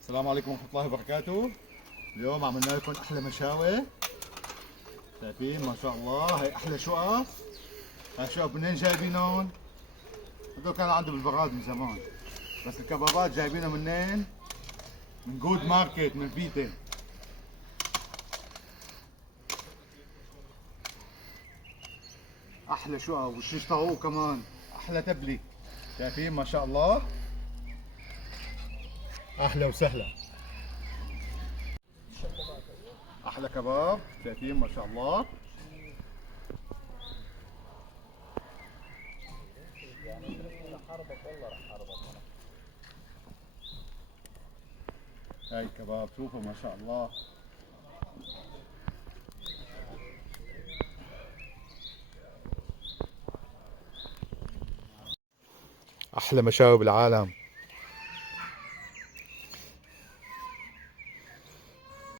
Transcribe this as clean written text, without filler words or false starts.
السلام عليكم ورحمة الله وبركاته. اليوم عملنا لكم أحلى مشاوي. شايفين ما شاء الله، هي أحلى شقق. هاي شقق منين جايبينهم؟ هدول كانوا عندي بالبراد من زمان، بس الكبابات جايبينها منين؟ من جود ماركت من فيتا. أحلى شقق والشيش طاووق كمان، أحلى تبلة. شايفين ما شاء الله، أهلا وسهلا. أحلى كباب، شايفين ما شاء الله. هاي الكباب شوفوا ما شاء الله. احلى مشاوي بالعالم.